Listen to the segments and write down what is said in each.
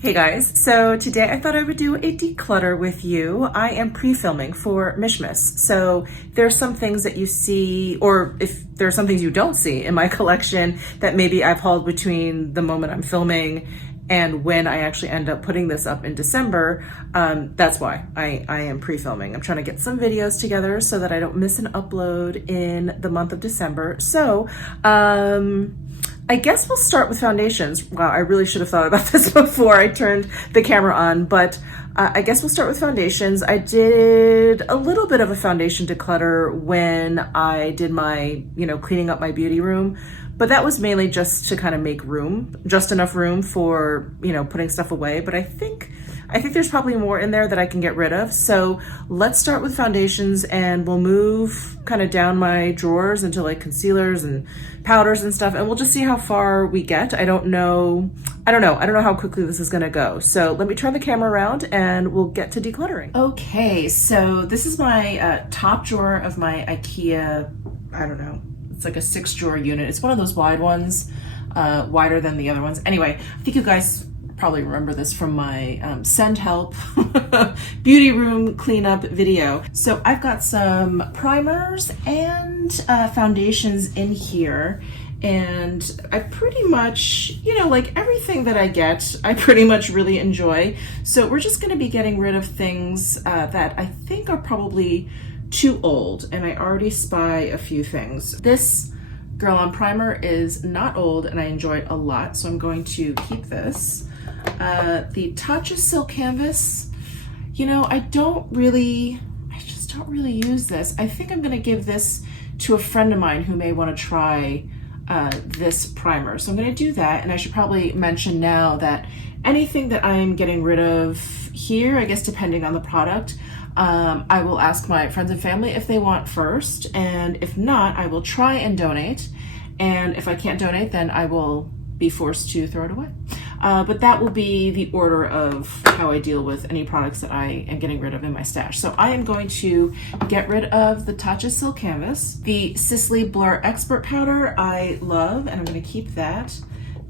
Hey guys, so today I thought I would do a declutter with you. I am pre-filming for Mishmas, so there's some things that you see, or if there are some things you don't see in my collection that maybe I've hauled between the moment I'm filming and when I actually end up putting this up in December. That's why I am pre-filming. I'm trying to get some videos together so that I don't miss an upload in the month of December. So, I guess we'll start with foundations. Wow, I really should have thought about this before I turned the camera on, but I guess we'll start with foundations. I did a little bit of a foundation declutter when I did my, cleaning up my beauty room, but that was mainly just to kind of make room, just enough room for, putting stuff away. But I think there's probably more in there that I can get rid of. So let's start with foundations and we'll move kind of down my drawers into like concealers and powders and stuff. And we'll just see how far we get. I don't know how quickly this is gonna go. So let me turn the camera around and we'll get to decluttering. Okay, so this is my top drawer of my IKEA, it's like a 6-drawer unit. It's one of those wide ones, wider than the other ones. Anyway, I think you guys probably remember this from my send help beauty room cleanup video. So I've got some primers and foundations in here, and I pretty much, like everything that I get, I pretty much really enjoy. So we're just going to be getting rid of things that I think are probably too old, and I already spy a few things. This Girl On primer is not old and I enjoy it a lot, so I'm going to keep this. The Tatcha Silk Canvas, I just don't really use this. I think I'm gonna give this to a friend of mine who may want to try this primer. So I'm gonna do that, and I should probably mention now that anything that I'm getting rid of here, I guess depending on the product, I will ask my friends and family if they want first, and if not, I will try and donate. And if I can't donate, then I will be forced to throw it away. But that will be the order of how I deal with any products that I am getting rid of in my stash. So I am going to get rid of the Tatcha Silk Canvas. The Sisley Blur Expert Powder I love, and I'm going to keep that.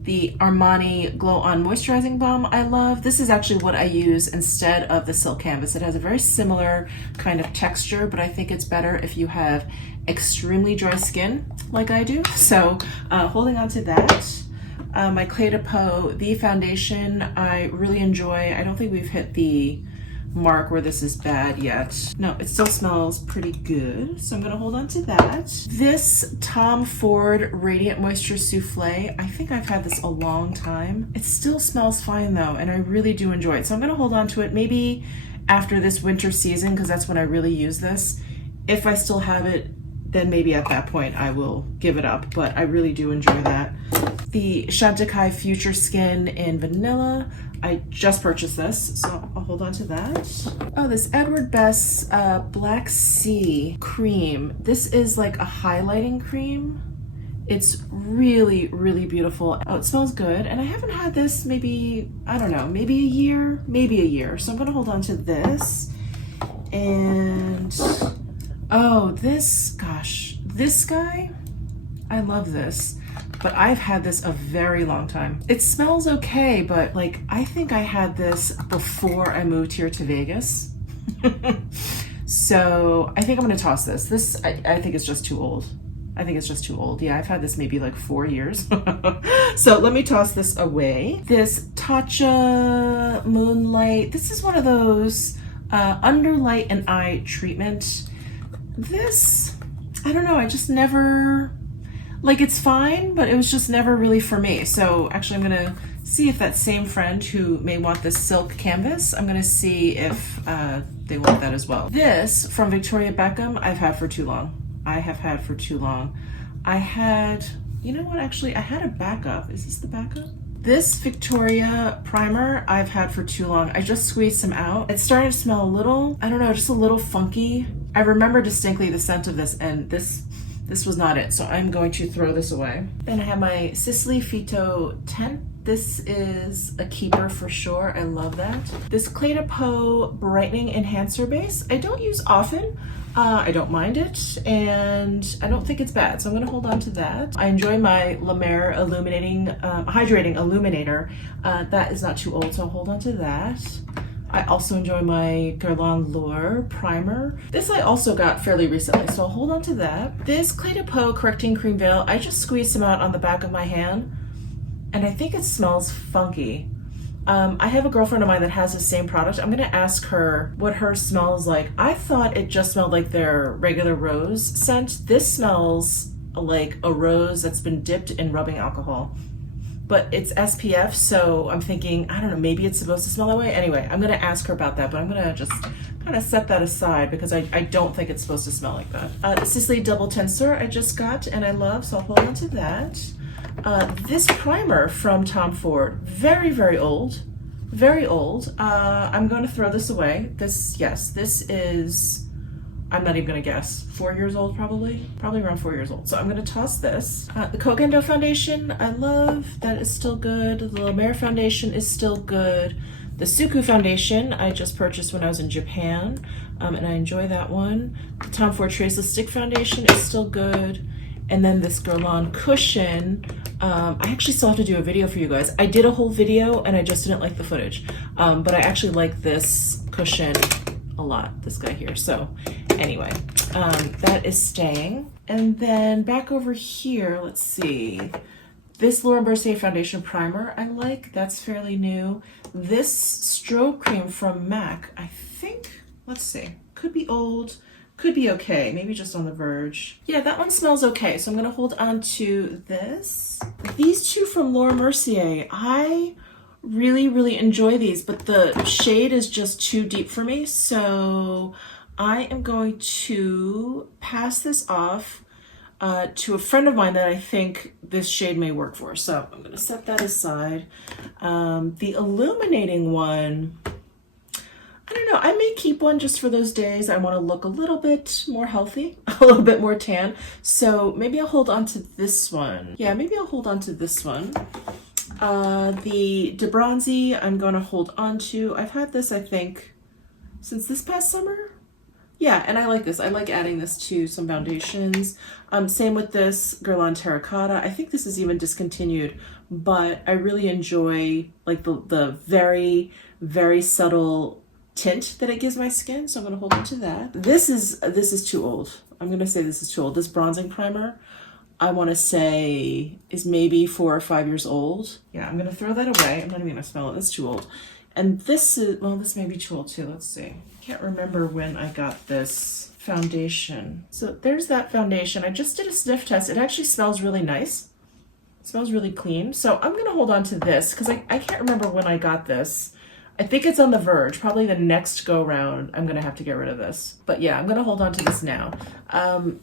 The Armani Glow On Moisturizing Balm I love. This is actually what I use instead of the Silk Canvas. It has a very similar kind of texture, but I think it's better if you have extremely dry skin like I do. So holding on to that. My Clé de Peau, the foundation, I really enjoy. I don't think we've hit the mark where this is bad yet. No, it still smells pretty good, so I'm gonna hold on to that. This Tom Ford Radiant Moisture Souffle, I think I've had this a long time. It still smells fine though, and I really do enjoy it. So I'm gonna hold on to it maybe after this winter season, because that's when I really use this. If I still have it, then maybe at that point I will give it up, but I really do enjoy that. The Chantecaille Future Skin in Vanilla. I just purchased this, so I'll hold on to that. Oh, this Edward Best Black Sea Cream. This is like a highlighting cream. It's really, really beautiful. Oh, it smells good, and I haven't had this maybe, maybe a year. So I'm gonna hold on to this. And oh, this guy, I love this. But I've had this a very long time. It smells okay, but like, I think I had this before I moved here to Vegas. So I think I'm gonna toss this. This, I think it's just too old. Yeah, I've had this maybe like 4 years. So let me toss this away. This Tatcha Moonlight. This is one of those under light and eye treatment. This, I don't know, I just never, like, it's fine, but it was just never really for me. So actually I'm gonna see if that same friend who may want this silk canvas, I'm gonna see if they want that as well. This from Victoria Beckham, I've had for too long. I had, you know what, actually I had a backup. Is this the backup? This Victoria primer I've had for too long. I just squeezed some out. It's starting to smell a little, just a little funky. I remember distinctly the scent of this, and this was not it, so I'm going to throw this away. Then I have my Sisley Phyto This is a keeper for sure. I love that. This Clé de Peau Brightening Enhancer Base. I don't use often. I don't mind it, and I don't think it's bad, so I'm gonna hold on to that. I enjoy my La Mer Hydrating Illuminator. That is not too old, so I'll hold on to that. I also enjoy my Guerlain Lure Primer. This I also got fairly recently, so I'll hold on to that. This Clé de Peau Correcting Cream Veil, I just squeezed some out on the back of my hand, and I think it smells funky. I have a girlfriend of mine that has the same product. I'm gonna ask her what her smells like. I thought it just smelled like their regular rose scent. This smells like a rose that's been dipped in rubbing alcohol. But it's SPF, so I'm thinking, I don't know, maybe it's supposed to smell that way. Anyway, I'm gonna ask her about that, but I'm gonna just kind of set that aside because I don't think it's supposed to smell like that. The Sicily Double Tensor I just got and I love, so I'll hold on to that. This primer from Tom Ford, very, very old. Very old. I'm going to throw this away. This is, I'm not even going to guess, 4 years old probably? Probably around 4 years old. So I'm going to toss this. The Kogendo foundation, I love. That is still good. The La Mer foundation is still good. The Suku foundation I just purchased when I was in Japan, and I enjoy that one. The Tom Ford Traceless Stick foundation is still good. And then this Guerlain cushion, I actually still have to do a video for you guys. I did a whole video and I just didn't like the footage, but I actually like this cushion a lot, this guy here. So anyway, that is staying. And then back over here, let's see. This Laura Mercier foundation primer I like, that's fairly new. This strobe cream from MAC, I think, let's see, could be old. Could be okay, maybe just on the verge. Yeah, that one smells okay, so I'm gonna hold on to this. These two from Laura Mercier, I really, really enjoy these, but the shade is just too deep for me, so I am going to pass this off to a friend of mine that I think this shade may work for. So I'm gonna set that aside. The illuminating one, I don't know, I may keep one just for those days I want to look a little bit more healthy, a little bit more tan. So maybe I'll hold on to this one. Yeah, maybe I'll hold on to this one. The De Bronzy I'm going to hold on to. I've had this, I think, since this past summer. Yeah, and I like this. I like adding this to some foundations. Same with this Guerlain Terracotta. I think this is even discontinued, but I really enjoy like the very, very subtle tint that it gives my skin, so I'm going to hold on to that. This is too old. I'm going to say this is too old. This bronzing primer, I want to say, is maybe 4 or 5 years old. Yeah, I'm going to throw that away. I'm not even going to smell it. That's too old. And this is, well, this may be too old too. Let's see. Can't remember when I got this foundation. So there's that foundation. I just did a sniff test. It actually smells really nice. It smells really clean. So I'm going to hold on to this because I can't remember when I got this. I think it's on the verge. Probably the next go round, I'm gonna have to get rid of this. But yeah, I'm gonna hold on to this now.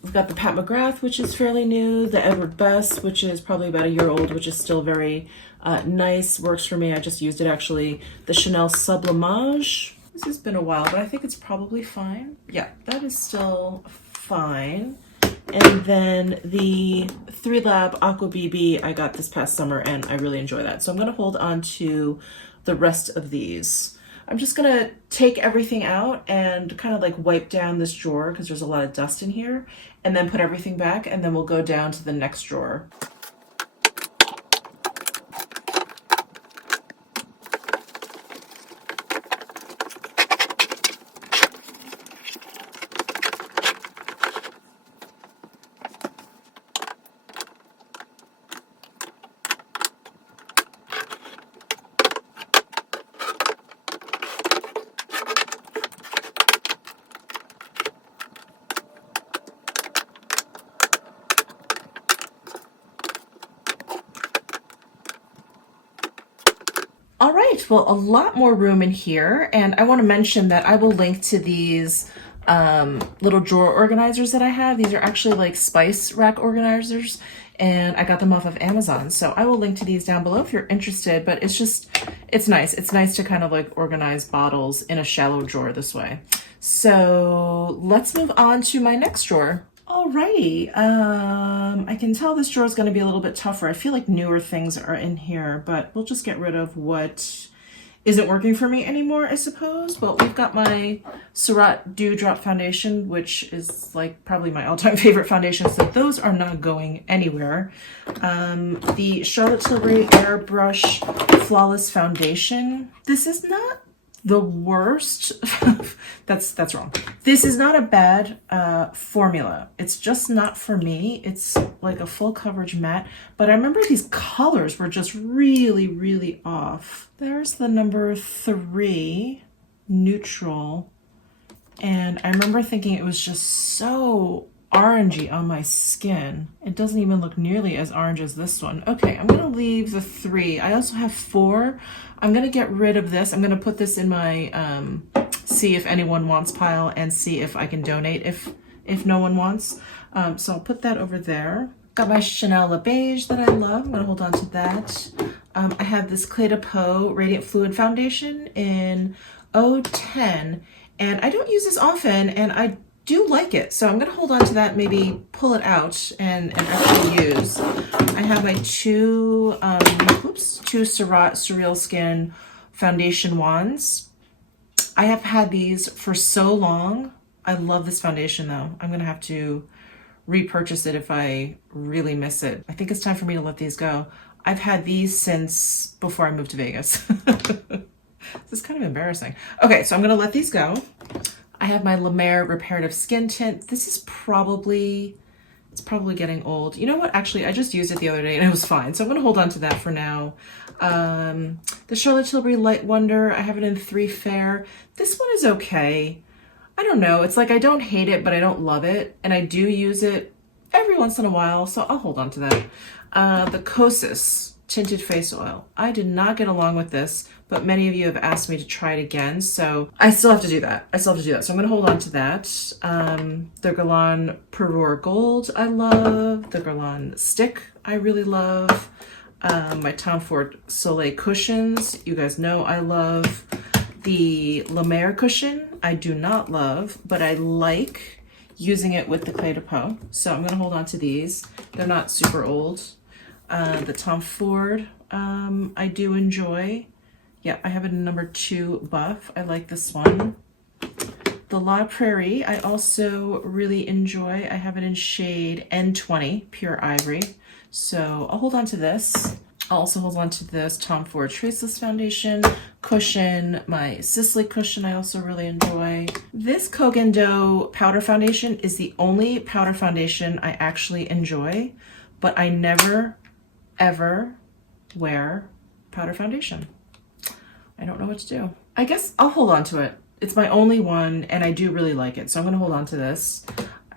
We've got the Pat McGrath, which is fairly new. The Edward Best, which is probably about a year old, which is still very nice, works for me. I just used it actually. The Chanel Sublimage. This has been a while, but I think it's probably fine. Yeah, that is still fine. And then the 3Lab Aqua BB I got this past summer and I really enjoy that. So I'm gonna hold on to the rest of these. I'm just gonna take everything out and kind of like wipe down this drawer because there's a lot of dust in here, and then put everything back, and then we'll go down to the next drawer. All right, well, a lot more room in here, and I want to mention that I will link to these little drawer organizers that I have. These are actually like spice rack organizers, and I got them off of Amazon. So I will link to these down below if you're interested, but it's nice. It's nice to kind of like organize bottles in a shallow drawer this way. So let's move on to my next drawer. Alrighty, I can tell this drawer is going to be a little bit tougher. I feel like newer things are in here, but we'll just get rid of what isn't working for me anymore, I suppose. But we've got my Surratt Dewdrop foundation, which is like probably my all-time favorite foundation, so those are not going anywhere. The Charlotte Tilbury Airbrush Flawless Foundation. This is not the worst. That's wrong. This is not a bad formula. It's just not for me. It's like a full coverage matte, but I remember these colors were just really, really off. There's the number 3 neutral, and I remember thinking it was just so orangey on my skin. It doesn't even look nearly as orange as this one. Okay, I'm gonna leave the 3. I also have 4. I'm gonna get rid of this. I'm gonna put this in my see if anyone wants pile and see if I can donate if no one wants. So I'll put that over there. Got my Chanel Le Beige that I love. I'm gonna hold on to that. I have this Clé de Peau Radiant Fluid Foundation in 010, and I don't use this often, and I do like it, so I'm gonna hold on to that, maybe pull it out and actually use. I have my two Surratt Surreal Skin foundation wands. I have had these for so long. I love this foundation though. I'm gonna have to repurchase it if I really miss it. I think it's time for me to let these go. I've had these since before I moved to Vegas. This is kind of embarrassing. Okay, so I'm gonna let these go. I have my La Mer Reparative Skin Tint. This is probably, it's probably getting old. You know what? Actually, I just used it the other day and it was fine. So I'm gonna hold on to that for now. The Charlotte Tilbury Light Wonder, I have it in 3 Fair. This one is okay. I don't know. It's like I don't hate it, but I don't love it. And I do use it every once in a while, so I'll hold on to that. The Kosas Tinted Face Oil. I did not get along with this, but many of you have asked me to try it again, so I still have to do that. So I'm gonna hold on to that. The Guerlain Perur Gold, I love. The Guerlain Stick, I really love. My Tom Ford Soleil cushions, you guys know I love. The La Mer cushion, I do not love, but I like using it with the Clé de Peau, so I'm gonna hold on to these. They're not super old. The Tom Ford, I do enjoy. Yeah, I have it in number 2 buff. I like this one. The La Prairie, I also really enjoy. I have it in shade N20, Pure Ivory. So I'll hold on to this. I'll also hold on to this Tom Ford Traceless Foundation cushion. My Sisley cushion I also really enjoy. This Kogan Do powder foundation is the only powder foundation I actually enjoy, but I never, ever wear powder foundation. I don't know what to do. I guess I'll hold on to it. It's my only one and I do really like it, so I'm gonna hold on to this.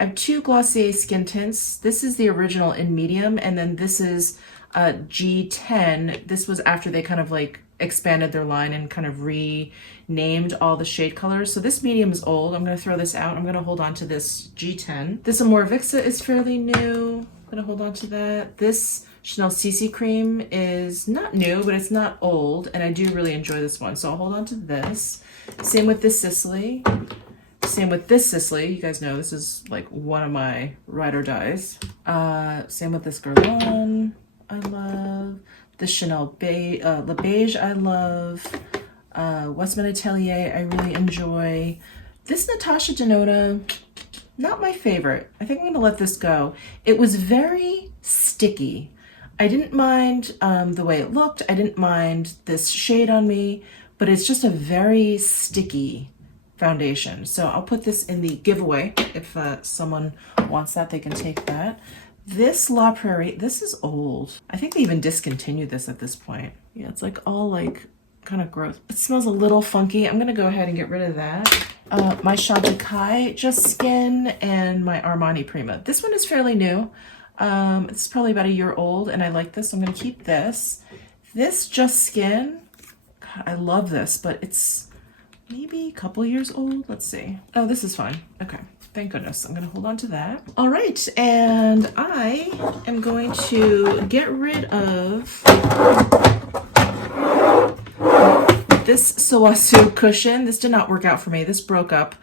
I have 2 Glossier skin tints. This is the original in medium, and then this is G10. This was after they kind of like expanded their line and kind of renamed all the shade colors. So this medium is old. I'm gonna throw this out. I'm gonna hold on to this G10. This Amore Vixa is fairly new. I'm gonna hold on to that. This Chanel CC Cream is not new, but it's not old, and I do really enjoy this one, so I'll hold on to this. Same with this Sisley. Same with this Sisley. You guys know this is like one of my ride or dies. Same with this Guerlain, I love. This Chanel Le Beige, I love. Westman Atelier, I really enjoy. This Natasha Denona, not my favorite. I think I'm gonna let this go. It was very sticky. I didn't mind the way it looked. I didn't mind this shade on me, but it's just a very sticky foundation. So I'll put this in the giveaway. If someone wants that, they can take that. This La Prairie, this is old. I think they even discontinued this at this point. Yeah, it's like all like kind of gross. It smells a little funky. I'm gonna go ahead and get rid of that. My Chantecaille Just Skin and my Armani Prima. This one is fairly new. It's probably about a year old and I like this, so I'm gonna keep this. This Just Skin, God, I love this, but it's maybe a couple years old. Let's see. Oh, this is fine. Okay, thank goodness. I'm gonna hold on to that. All right, and I am going to get rid of this Xoxo cushion. This did not work out for me. This broke up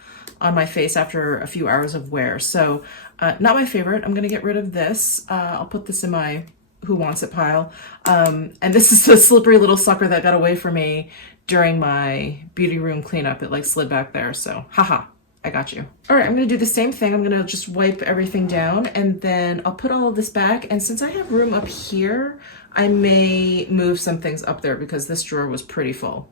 on my face after a few hours of wear. So not my favorite. I'm gonna get rid of this. I'll put this in my who wants it pile. And this is the slippery little sucker that got away from me during my beauty room cleanup. It like slid back there, so haha, I got you. All right, I'm gonna do the same thing. I'm gonna just wipe everything down and then I'll put all of this back. And since I have room up here, I may move some things up there because this drawer was pretty full.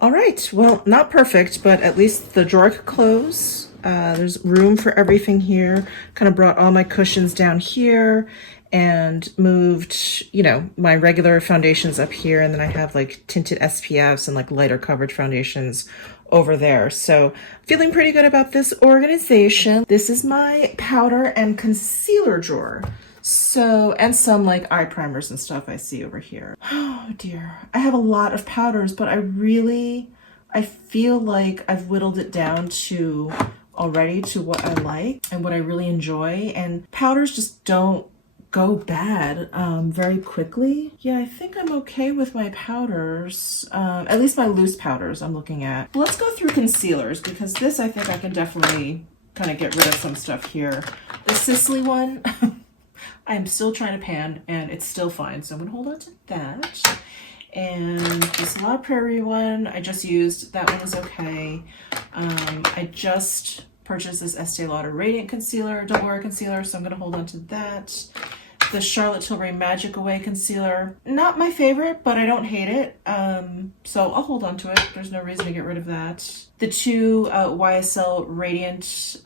All right, well, not perfect, but at least the drawer could close. There's room for everything here. Kind of brought all my cushions down here and moved, you know, my regular foundations up here. And then I have like tinted SPFs and like lighter coverage foundations over there. So feeling pretty good about this organization. This is my powder and concealer drawer. So, and some like eye primers and stuff I see over here. Oh dear. I have a lot of powders, but I feel like I've whittled it down to already to what I like and what I really enjoy. And powders just don't go bad very quickly. Yeah, I think I'm okay with my powders, at least my loose powders I'm looking at. Let's go through concealers because this I think I can definitely kind of get rid of some stuff here. The Sicily one, I'm still trying to pan and it's still fine. So I'm gonna hold on to that. And this La Prairie one, I just used, that one was okay. I just purchased this Estee Lauder Radiant Concealer, Double Wear Concealer, so I'm gonna hold on to that. The Charlotte Tilbury Magic Away Concealer, not my favorite, but I don't hate it. So I'll hold on to it. There's no reason to get rid of that. The two YSL Radiant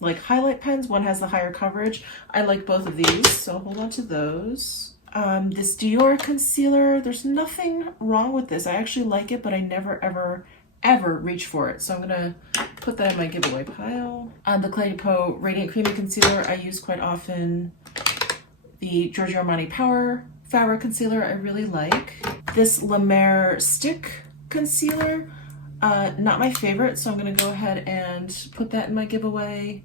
like highlight pens, one has the higher coverage. I like both of these, so I'll hold on to those. This Dior concealer, there's nothing wrong with this. I actually like it, but I never ever reach for it. So I'm gonna put that in my giveaway pile. The Clé de Peau Radiant Creamy Concealer I use quite often. The Giorgio Armani Power Fabric Concealer I really like. This La Mer Stick Concealer, not my favorite, so I'm gonna go ahead and put that in my giveaway.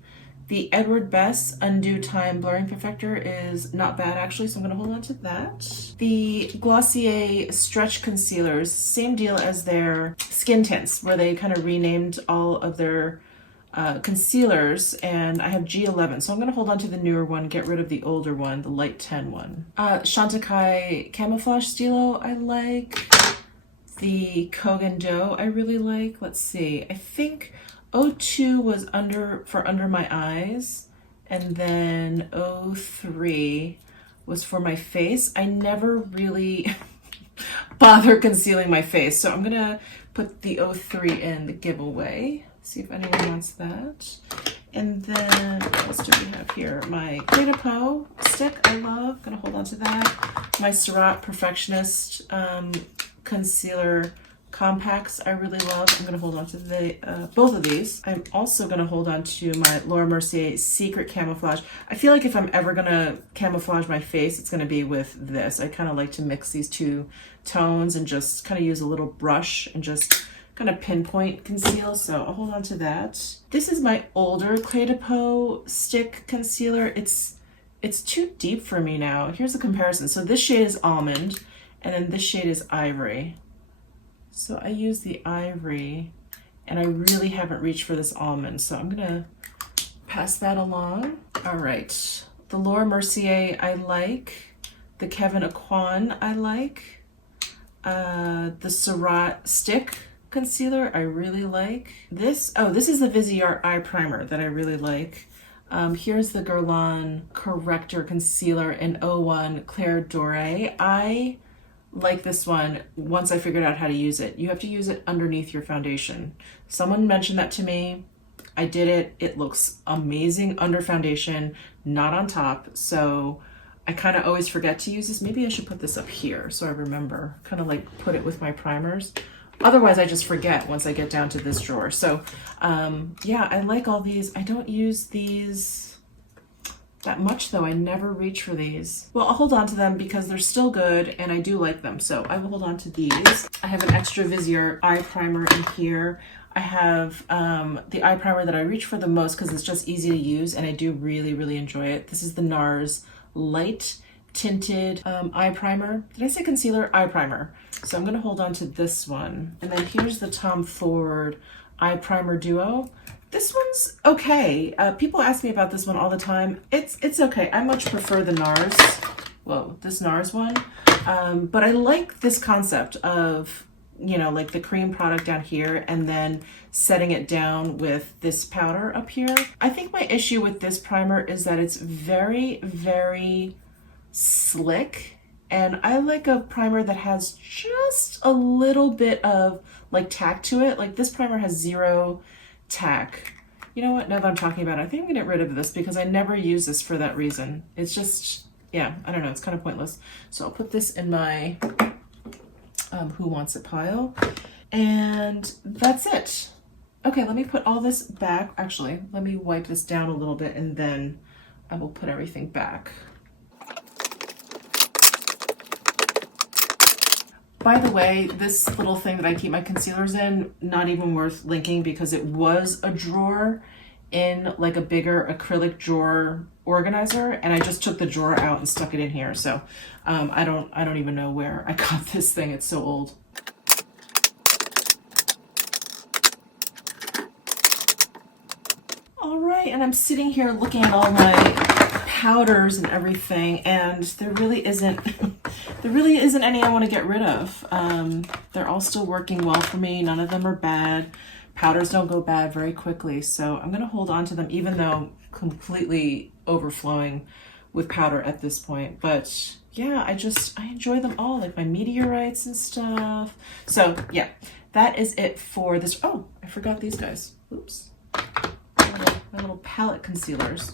The Edward Bess Undue Time Blurring Perfector is not bad actually, so I'm gonna hold on to that. The Glossier Stretch Concealers, same deal as their skin tints, where they kind of renamed all of their concealers, and I have G11, so I'm going to hold on to the newer one, get rid of the older one, the light 10 one. Chantecaille Camouflage Stilo I like. The Kogan Dough I really like. Let's see, I think 02 was for under my eyes, and then 03 was for my face. I never really bother concealing my face, so I'm going to put the 03 in the giveaway. See if anyone wants that. And then what else do we have here? My Clé de Peau stick I love. Gonna hold on to that. My Surratt Perfectionist concealer compacts I really love. I'm gonna hold on to the both of these. I'm also gonna hold on to my Laura Mercier Secret Camouflage. I feel like if I'm ever gonna camouflage my face, it's gonna be with this. I kind of like to mix these two tones and just kind of use a little brush and just kind of pinpoint conceal, so I'll hold on to that. This is my older Clé de Peau stick concealer. It's too deep for me now. Here's a comparison. So this shade is Almond, and then this shade is Ivory. So I use the Ivory, and I really haven't reached for this Almond, so I'm gonna pass that along. All right, the Laura Mercier I like. The Kevyn Aucoin I like. The Surratt Stick Concealer I really like. This is the Viseart Eye Primer that I really like. Here's the Guerlain Corrector Concealer in 01 Claire Doré. I like this one once I figured out how to use it. You have to use it underneath your foundation. Someone mentioned that to me. I did it. It looks amazing under foundation, not on top. So I kind of always forget to use this. Maybe I should put this up here so I remember, kind of like put it with my primers. Otherwise, I just forget once I get down to this drawer. So yeah, I like all these. I don't use these that much though. I never reach for these. Well, I'll hold on to them because they're still good and I do like them. So I will hold on to these. I have an extra Vizier eye primer in here. I have the eye primer that I reach for the most because it's just easy to use and I do really, really enjoy it. This is the NARS Light Tinted eye primer. Did I say concealer? Eye primer. So I'm gonna hold on to this one. And then here's the Tom Ford eye primer duo. This one's okay. People ask me about this one all the time. It's okay. I much prefer the NARS, well, this NARS one. But I like this concept of, you know, like the cream product down here and then setting it down with this powder up here. I think my issue with this primer is that it's very, very slick. And I like a primer that has just a little bit of like tack to it. Like this primer has zero tack. You know what, now that I'm talking about it, I think I'm gonna get rid of this because I never use this for that reason. It's just, yeah, I don't know, it's kind of pointless. So I'll put this in my Who Wants It pile. And that's it. Okay, let me put all this back. Actually, let me wipe this down a little bit and then I will put everything back. By the way, this little thing that I keep my concealers in, not even worth linking because it was a drawer in like a bigger acrylic drawer organizer and I just took the drawer out and stuck it in here. So I don't even know where I got this thing. It's so old. All right, and I'm sitting here looking at all my powders and everything and there really isn't any I want to get rid of. They're all still working well for me. None of them are bad. Powders don't go bad very quickly, so I'm going to hold on to them even though completely overflowing with powder at this point. But yeah, I enjoy them all, like my meteorites and stuff. So yeah, that is it for this. Oh, I forgot these guys. Oops. My little palette concealers.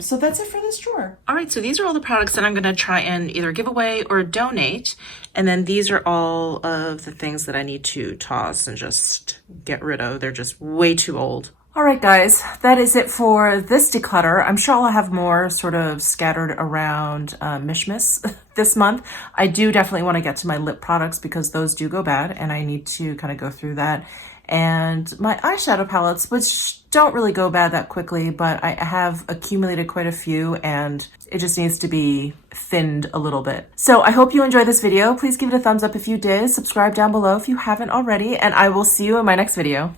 So that's it for this drawer. All right, so these are all the products that I'm gonna try and either give away or donate. And then these are all of the things that I need to toss and just get rid of. They're just way too old. All right, guys, that is it for this declutter. I'm sure I'll have more sort of scattered around Mishmas this month. I do definitely want to get to my lip products because those do go bad and I need to kind of go through that. And my eyeshadow palettes, which don't really go bad that quickly, but I have accumulated quite a few and it just needs to be thinned a little bit. So I hope you enjoyed this video. Please give it a thumbs up if you did, subscribe down below if you haven't already, and I will see you in my next video.